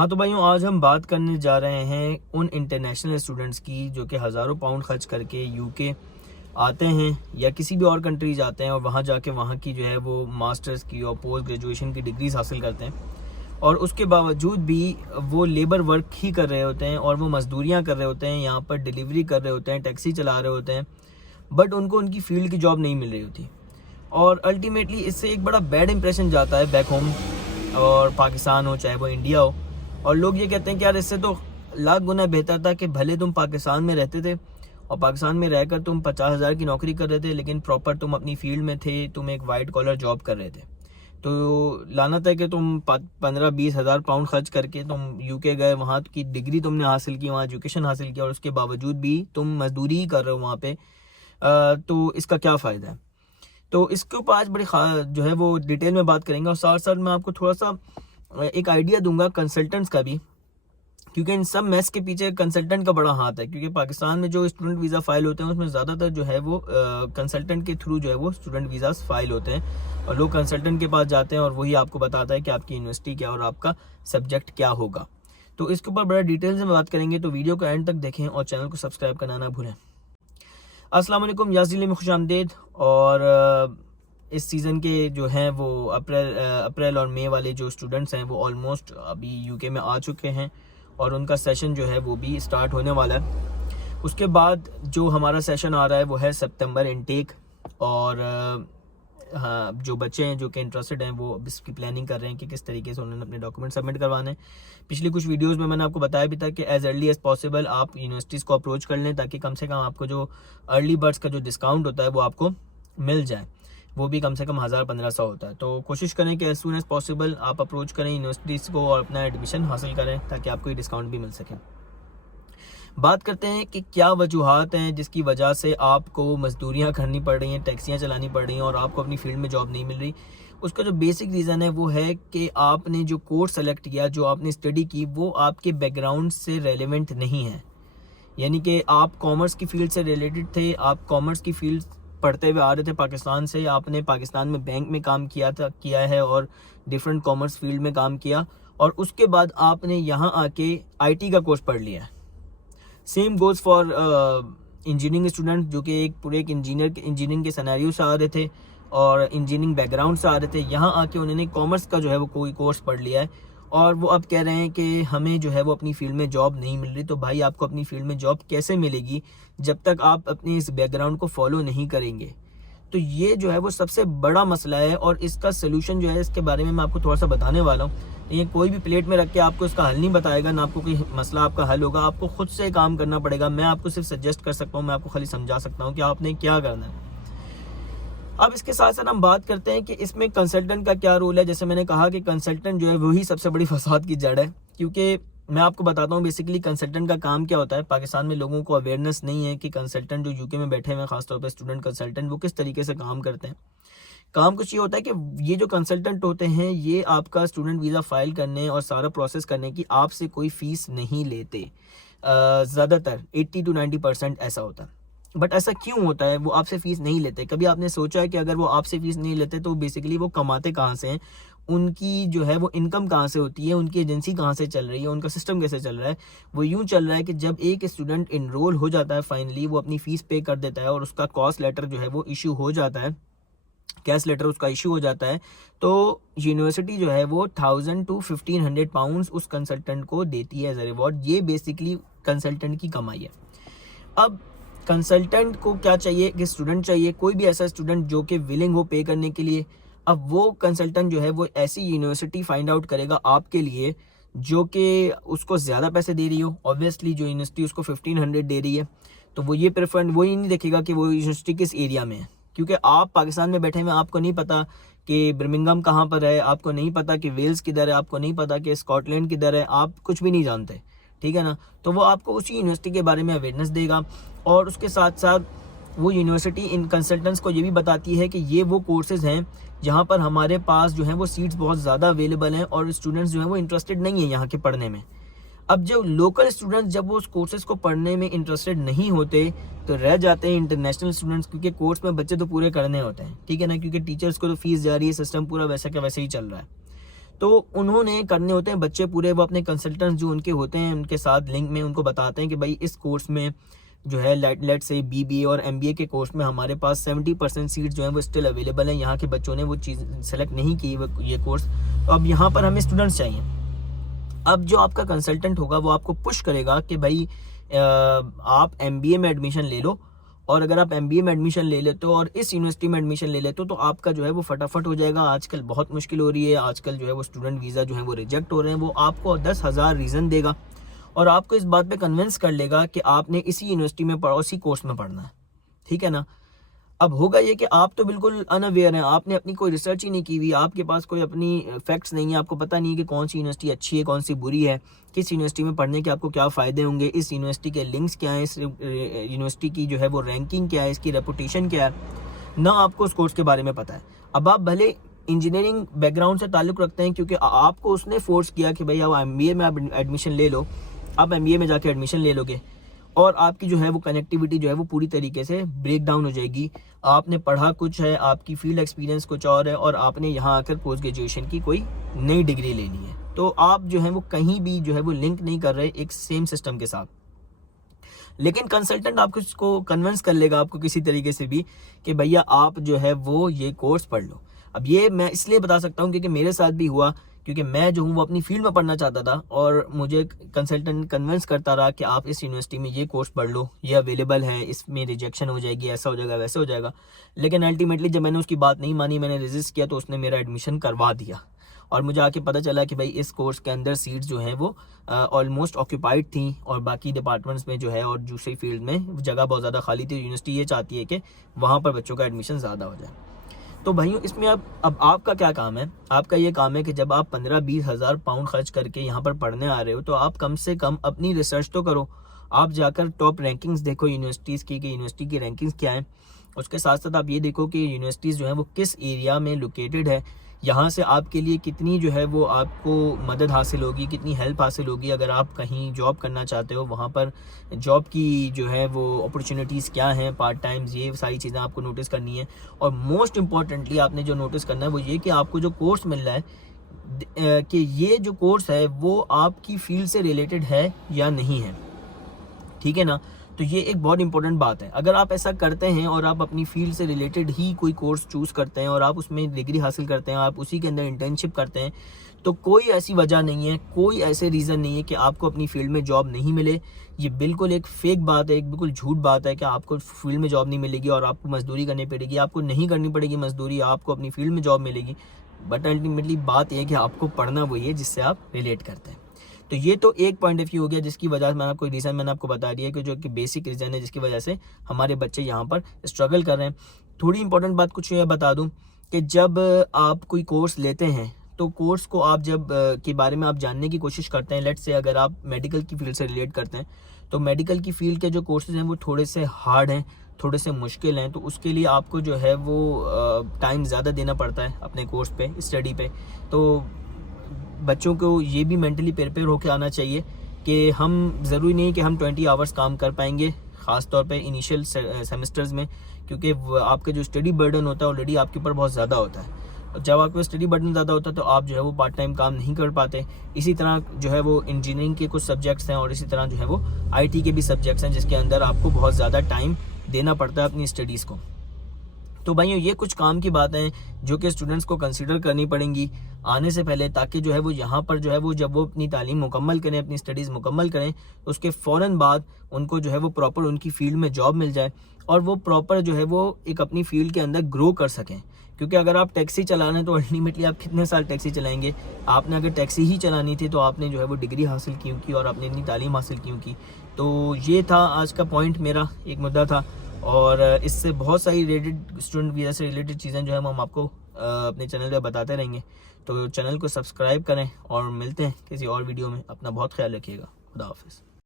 हाँ तो भाइयों, आज हम बात करने जा रहे हैं उन इंटरनेशनल स्टूडेंट्स की जो कि हज़ारों पाउंड खर्च करके यूके आते हैं या किसी भी और कंट्री जाते हैं और वहाँ जाके वहाँ की जो है वो मास्टर्स की और पोस्ट ग्रेजुएशन की डिग्रीज हासिल करते हैं। और उसके बावजूद भी वो लेबर वर्क ही कर रहे होते हैं और वो मजदूरियाँ कर रहे होते हैं, यहाँ पर डिलीवरी कर रहे होते हैं, टैक्सी चला रहे होते हैं, बट उनको उनकी फील्ड की जॉब नहीं मिल रही होती। और अल्टीमेटली इससे एक बड़ा बैड इंप्रेशन जाता है बैक होम, और पाकिस्तान हो चाहे वो इंडिया हो। और लोग ये कहते हैं कि यार इससे तो लाख गुना बेहतर था कि भले तुम पाकिस्तान में रहते थे और पाकिस्तान में रहकर तुम 50,000 की नौकरी कर रहे थे, लेकिन प्रॉपर तुम अपनी फील्ड में थे, तुम एक वाइट कॉलर जॉब कर रहे थे। तो लानत है कि तुम 15-20 हज़ार पाउंड खर्च करके तुम यूके गए, वहाँ की डिग्री तुमने हासिल की, वहाँ एजुकेशन हासिल किया और उसके बावजूद भी तुम मजदूरी ही कर रहे हो वहाँ पे। तो इसका क्या फ़ायदा है? तो इसके ऊपर आज बड़ी जो है वो डिटेल में बात करेंगे और साथ साथ मैं आपको थोड़ा सा एक आइडिया दूंगा कंसल्टेंट्स का भी, क्योंकि इन सब मैस के पीछे कंसल्टेंट का बड़ा हाथ है। क्योंकि पाकिस्तान में जो स्टूडेंट वीज़ा फाइल होते हैं उसमें ज़्यादातर जो है वो कंसल्टेंट के थ्रू जो है वो स्टूडेंट वीज़ास फाइल होते हैं और लोग कंसल्टेंट के पास जाते हैं और वही आपको बताता है कि आपकी यूनिवर्सिटी क्या और आपका सब्जेक्ट क्या होगा। तो इसके ऊपर बड़ा डिटेल से बात करेंगे, तो वीडियो को एंड तक देखें और चैनल को सब्सक्राइब करना ना भूलें। अस्सलाम वालेकुम, याज़िले में खुशामदीद। और इस सीज़न के जो हैं वो अप्रैल और मई वाले जो स्टूडेंट्स हैं वो ऑलमोस्ट अभी यूके में आ चुके हैं और उनका सेशन जो है वो भी स्टार्ट होने वाला है। उसके बाद जो हमारा सेशन आ रहा है वो है सितंबर इनटेक। और हाँ, जो बच्चे हैं जो कि इंटरेस्टेड हैं वो इसकी प्लानिंग कर रहे हैं कि किस तरीके से उन्होंने अपने डॉक्यूमेंट सबमिट करवाने हैं। पिछली कुछ वीडियोस में मैंने आपको बताया भी था कि एज अर्ली एज पॉसिबल आप यूनिवर्सिटीज़ को अप्रोच कर लें, ताकि कम से कम आपको जो अर्ली बर्ड्स का जो डिस्काउंट होता है वो आपको मिल जाए। वो भी कम से कम 1000-1500 होता है। तो कोशिश करें कि एज सून एज पॉसिबल आप अप्रोच करें यूनिवर्सिटीज़ को और अपना एडमिशन हासिल करें, ताकि आपको ये डिस्काउंट भी मिल सके। बात करते हैं कि क्या वजूहात हैं जिसकी वजह से आपको मजदूरियां करनी पड़ रही हैं, टैक्सियां चलानी पड़ रही हैं और आपको अपनी फील्ड में जॉब नहीं मिल रही। उसका जो बेसिक रीज़न है वो है कि आपने जो कोर्स सेलेक्ट किया, जो आपने स्टडी की, वो आपके बैकग्राउंड से रेलेवेंट नहीं है। यानी कि आप कॉमर्स की फील्ड से रिलेटेड थे, आप कॉमर्स की फील्ड पढ़ते हुए आ रहे थे पाकिस्तान से, आपने पाकिस्तान में बैंक में काम किया है और डिफरेंट कॉमर्स फील्ड में काम किया, और उसके बाद आपने यहाँ आके आईटी का कोर्स पढ़ लिया है। Same goes for engineering student जो कि एक इंजीनियरिंग के सिनेरियो से आ रहे थे और इंजीनियरिंग बैकग्राउंड से आ रहे थे। यहाँ आके उन्होंने कॉमर्स का जो है वो कोई कोर्स पढ़ लिया है और वो अब कह रहे हैं कि हमें जो है वो अपनी फील्ड में जॉब नहीं मिल रही। तो भाई, आपको अपनी फील्ड में जॉब कैसे मिलेगी जब तक आप अपने इस बैकग्राउंड को फॉलो नहीं करेंगे? तो ये जो है वो सबसे बड़ा मसला है और इसका सलूशन जो है, इसके बारे में मैं आपको थोड़ा सा बताने वाला हूँ। ये कोई भी प्लेट में रख के आपको इसका हल नहीं बताएगा, ना आपको कोई मसला आपका हल होगा। आपको खुद से काम करना पड़ेगा। मैं आपको सिर्फ सजेस्ट कर सकता हूँ, मैं आपको खाली समझा सकता हूँ कि आपने क्या करना है। अब इसके साथ साथ हम बात करते हैं कि इसमें कंसल्टेंट का क्या रोल है। जैसे मैंने कहा कि कंसल्टेंट जो है वही सबसे बड़ी फसाद की जड़ है, क्योंकि मैं आपको बताता हूँ बेसिकली कंसल्टेंट का काम क्या होता है। पाकिस्तान में लोगों को अवेयरनेस नहीं है कि कंसल्टेंट जो यूके में बैठे हुए हैं, खासतौर पर स्टूडेंट कंसल्टेंट, वो किस तरीके से काम करते हैं। काम कुछ ये होता है कि ये जो कंसल्टेंट होते हैं ये आपका स्टूडेंट वीज़ा फाइल करने और सारा प्रोसेस करने की आपसे कोई फ़ीस नहीं लेते। ज़्यादातर 80-90% ऐसा होता है। बट ऐसा क्यों होता है वो आपसे फ़ीस नहीं लेते? कभी आपने सोचा है कि अगर वो आपसे फ़ीस नहीं लेते तो बेसिकली वो कमाते कहाँ से हैं? उनकी जो है वो इनकम कहाँ से होती है? उनकी एजेंसी कहाँ से चल रही है? उनका सिस्टम कैसे चल रहा है? वो यूँ चल रहा है कि जब एक स्टूडेंट इनरोल हो जाता है, फाइनली वो अपनी फ़ीस पे कर देता है और उसका कॉस्ट लेटर जो है वो इशू हो जाता है, कैश लेटर उसका इशू हो जाता है, तो यूनिवर्सिटी जो है वो 1000 to 1500 पाउंड्स उस कंसल्टेंट को देती है एज अ रिवॉर्ड। ये बेसिकली कंसल्टेंट की कमाई है। अब कंसल्टेंट को क्या चाहिए कि स्टूडेंट चाहिए, कोई भी ऐसा स्टूडेंट जो कि विलिंग हो पे करने के लिए। अब वो कंसल्टेंट जो है वो ऐसी यूनिवर्सिटी फाइंड आउट करेगा आपके लिए जो कि उसको ज़्यादा पैसे दे रही हो। ऑब्वियसली जो यूनिवर्सिटी उसको 1500 दे रही है, तो वो ये प्रेफर वो ही नहीं देखेगा कि वो यूनिवर्सिटी किस एरिया में है, क्योंकि आप पाकिस्तान में बैठे हुए, आपको नहीं पता कि बर्मिंघम कहाँ पर है, आपको नहीं पता कि वेल्स किधर है, आपको नहीं पता कि स्कॉटलैंड किधर है, आप कुछ भी नहीं जानते, ठीक है ना। तो वो आपको उसी यूनिवर्सिटी के बारे में अवेयरनेस देगा और उसके साथ साथ वो यूनिवर्सिटी इन कंसल्टेंट्स को ये भी बताती है कि ये वो कोर्सेज़ हैं जहाँ पर हमारे पास जो है वो सीट्स बहुत ज़्यादा अवेलेबल हैं और स्टूडेंट्स जो हैं वो इंटरेस्टेड नहीं है यहाँ के पढ़ने में। अब जो लोकल स्टूडेंट्स जब वो उस कोर्सेज़ को पढ़ने में इंटरेस्टेड नहीं होते तो रह जाते हैं इंटरनेशनल स्टूडेंट्स, क्योंकि कोर्स में बच्चे तो पूरे करने होते हैं, ठीक है ना, क्योंकि टीचर्स को तो फीस जा रही है, सिस्टम पूरा वैसा का वैसे ही चल रहा है। तो उन्होंने करने होते हैं बच्चे पूरे, वो अपने कंसल्टेंट्स जो उनके होते हैं उनके साथ लिंक में उनको बताते हैं कि भाई इस कोर्स में जो है लेट से BBA और MBA के कोर्स में हमारे पास 70% सीट जो है वो स्टिल अवेलेबल हैं, यहाँ के बच्चों ने वो चीज़ सेलेक्ट नहीं की ये कोर्स, तो अब यहाँ पर हमें स्टूडेंट्स चाहिए। अब जो आपका कंसल्टेंट होगा वो आपको पुश करेगा कि भाई आप MBA में एडमिशन ले लो, और अगर आप MBA में एडमिशन ले लेते हो और इस यूनिवर्सिटी में एडमिशन ले लेते हो तो आपका जो है वो फटाफट हो जाएगा। आजकल बहुत मुश्किल हो रही है, आजकल जो है वो स्टूडेंट वीज़ा जो है वो रिजेक्ट हो रहे हैं। वो आपको 10,000 रीज़न देगा और आपको इस बात पे कन्विंस कर लेगा कि आपने इसी यूनिवर्सिटी में इसी कोर्स में पढ़ना है, ठीक है ना। अब होगा ये कि आप तो बिल्कुल अनअवेयर हैं, आपने अपनी कोई रिसर्च ही नहीं की हुई, आपके पास कोई अपनी फैक्ट्स नहीं है, आपको पता नहीं है कि कौन सी यूनिवर्सिटी अच्छी है कौन सी बुरी है, किस यूनिवर्सिटी में पढ़ने के आपको क्या फ़ायदे होंगे, इस यूनिवर्सिटी के लिंक्स क्या हैं, इस यूनिवर्सिटी की जो है वो रैंकिंग क्या है, इसकी रेपुटेशन क्या है, ना आपको उस कोर्स के बारे में पता है। अब आप भले इंजीनियरिंग बैकग्राउंड से ताल्लुक़ रखते हैं क्योंकि आपको उसने फोर्स किया कि भाई आप MBA में आप एडमिशन ले लो, आप MBA में जाके एडमिशन ले लोगे और आपकी जो है वो कनेक्टिविटी जो है वो पूरी तरीके से ब्रेक डाउन हो जाएगी। आपने पढ़ा कुछ है, आपकी फील्ड एक्सपीरियंस कुछ और है, और आपने यहाँ आकर पोस्ट ग्रेजुएशन की कोई नई डिग्री लेनी है, तो आप जो है वो कहीं भी जो है वो लिंक नहीं कर रहे एक सेम सिस्टम के साथ। लेकिन कंसल्टेंट आपको इसको कन्विंस कर लेगा आपको किसी तरीके से भी कि भैया आप जो है वो ये कोर्स पढ़ लो। अब ये मैं इसलिए बता सकता हूँ क्योंकि मेरे साथ भी हुआ, क्योंकि मैं जो हूँ वो अपनी फील्ड में पढ़ना चाहता था और मुझे कंसल्टेंट कन्विंस करता रहा कि आप इस यूनिवर्सिटी में ये कोर्स पढ़ लो, ये अवेलेबल है, इसमें रिजेक्शन हो जाएगी, ऐसा हो जाएगा वैसे हो जाएगा। लेकिन अल्टीमेटली जब मैंने उसकी बात नहीं मानी, मैंने रेजिस्ट किया, तो उसने मेरा एडमिशन करवा दिया और मुझे आके पता चला कि भाई इस कोर्स के अंदर सीट्स जो हैं वो ऑलमोस्ट ऑक्यूपाइड थी और बाकी डिपार्टमेंट्स में जो है और दूसरी फील्ड में जगह बहुत ज़्यादा खाली थी। यूनिवर्सिटी ये चाहती है कि वहाँ पर बच्चों का एडमिशन ज़्यादा हो जाए। तो भाइयों इसमें अब आपका क्या काम है? आपका ये काम है कि जब आप 15-20 हज़ार पाउंड खर्च करके यहाँ पर पढ़ने आ रहे हो तो आप कम से कम अपनी रिसर्च तो करो। आप जाकर टॉप रैंकिंग्स देखो यूनिवर्सिटीज़ की कि यूनिवर्सिटी की रैंकिंग्स क्या है। उसके साथ साथ आप ये देखो कि यूनिवर्सिटीज़ जो है वो किस एरिया में लोकेटेड है, यहाँ से आपके लिए कितनी जो है वो आपको मदद हासिल होगी, कितनी हेल्प हासिल होगी। अगर आप कहीं जॉब करना चाहते हो वहाँ पर जॉब की जो है वो अपॉर्चुनिटीज़ क्या हैं, पार्ट टाइम्स, ये सारी चीज़ें आपको नोटिस करनी है। और मोस्ट इम्पॉर्टेंटली आपने जो नोटिस करना है वो ये कि आपको जो कोर्स मिल रहा है कि ये जो कोर्स है वो आपकी फील्ड से रिलेटेड है या नहीं है, ठीक है ना। तो ये एक बहुत इंपॉर्टेंट बात है। अगर आप ऐसा करते हैं और आप अपनी फील्ड से रिलेटेड ही कोई कोर्स चूज़ करते हैं और आप उसमें डिग्री हासिल करते हैं, आप उसी के अंदर इंटर्नशिप करते हैं, तो कोई ऐसी वजह नहीं है, कोई ऐसे रीज़न नहीं है कि आपको अपनी फील्ड में जॉब नहीं मिले। ये बिल्कुल एक फेक बात है, एक बिल्कुल झूठ बात है कि आपको फील्ड में जॉब नहीं मिलेगी और आपको मजदूरी करनी पड़ेगी। आपको नहीं करनी पड़ेगी मजदूरी, आपको अपनी फील्ड में जॉब मिलेगी। बट अल्टीमेटली बात यह है कि आपको पढ़ना वही है जिससे आप रिलेट करते हैं। तो ये तो एक पॉइंट ऑफ व्यू हो गया जिसकी वजह से मैंने आपको रीज़न मैंने आपको बता दिया कि जो कि बेसिक रीज़न है जिसकी वजह से हमारे बच्चे यहाँ पर स्ट्रगल कर रहे हैं। थोड़ी इंपॉर्टेंट बात कुछ ये बता दूँ कि जब आप कोई कोर्स लेते हैं तो कोर्स को आप जब के बारे में आप जानने की कोशिश करते हैं, लेट्स से अगर आप मेडिकल की फील्ड से रिलेट करते हैं तो मेडिकल की फील्ड के जो कोर्सेज हैं वो थोड़े से हार्ड हैं, थोड़े से मुश्किल हैं। तो उसके लिए आपको जो है वो टाइम ज़्यादा देना पड़ता है अपने कोर्स पे, स्टडी पे। तो बच्चों को ये भी मेंटली प्रिपेयर होकर आना चाहिए कि हम ज़रूरी नहीं कि हम 20 आवर्स काम कर पाएंगे, ख़ास तौर पे इनिशियल सेमेस्टर्स में, क्योंकि आपका जो स्टडी बर्डन होता है ऑलरेडी आपके ऊपर बहुत ज़्यादा होता है। और जब आपका स्टडी बर्डन ज़्यादा होता है तो आप जो है वो पार्ट टाइम काम नहीं कर पाते। इसी तरह जो है वो इंजीनियरिंग के कुछ सब्जेक्ट्स हैं और इसी तरह जो है वो IT के भी सब्जेक्ट्स हैं जिसके अंदर आपको बहुत ज़्यादा टाइम देना पड़ता है अपनी स्टडीज़ को। तो भाइयों ये कुछ काम की बातें हैं जो कि स्टूडेंट्स को कंसीडर करनी पड़ेंगी आने से पहले, ताकि जो है वो यहाँ पर जो है वो जब वो अपनी तालीम मुकम्मल करें, अपनी स्टडीज़ मुकम्मल करें, तो उसके फ़ौरन बाद उनको जो है वो प्रॉपर उनकी फील्ड में जॉब मिल जाए और वो प्रॉपर जो है वो एक अपनी फील्ड के अंदर ग्रो कर सकें। क्योंकि अगर आप टैक्सी चला रहे हैं तो अल्टीमेटली आप कितने साल टैक्सी चलाएंगे? आपने अगर टैक्सी ही चलानी थी तो आपने जो है वो डिग्री हासिल क्यों की और आपने इतनी तालीम हासिल क्यों की? तो ये था आज का पॉइंट, मेरा एक मुद्दा था और इससे बहुत सारी रिलेटेड स्टूडेंट वीज़ा से रिलेटेड चीज़ें जो है हम आपको अपने चैनल पे बताते रहेंगे। तो चैनल को सब्सक्राइब करें और मिलते हैं किसी और वीडियो में। अपना बहुत ख्याल रखिएगा। खुदा हाफिज़।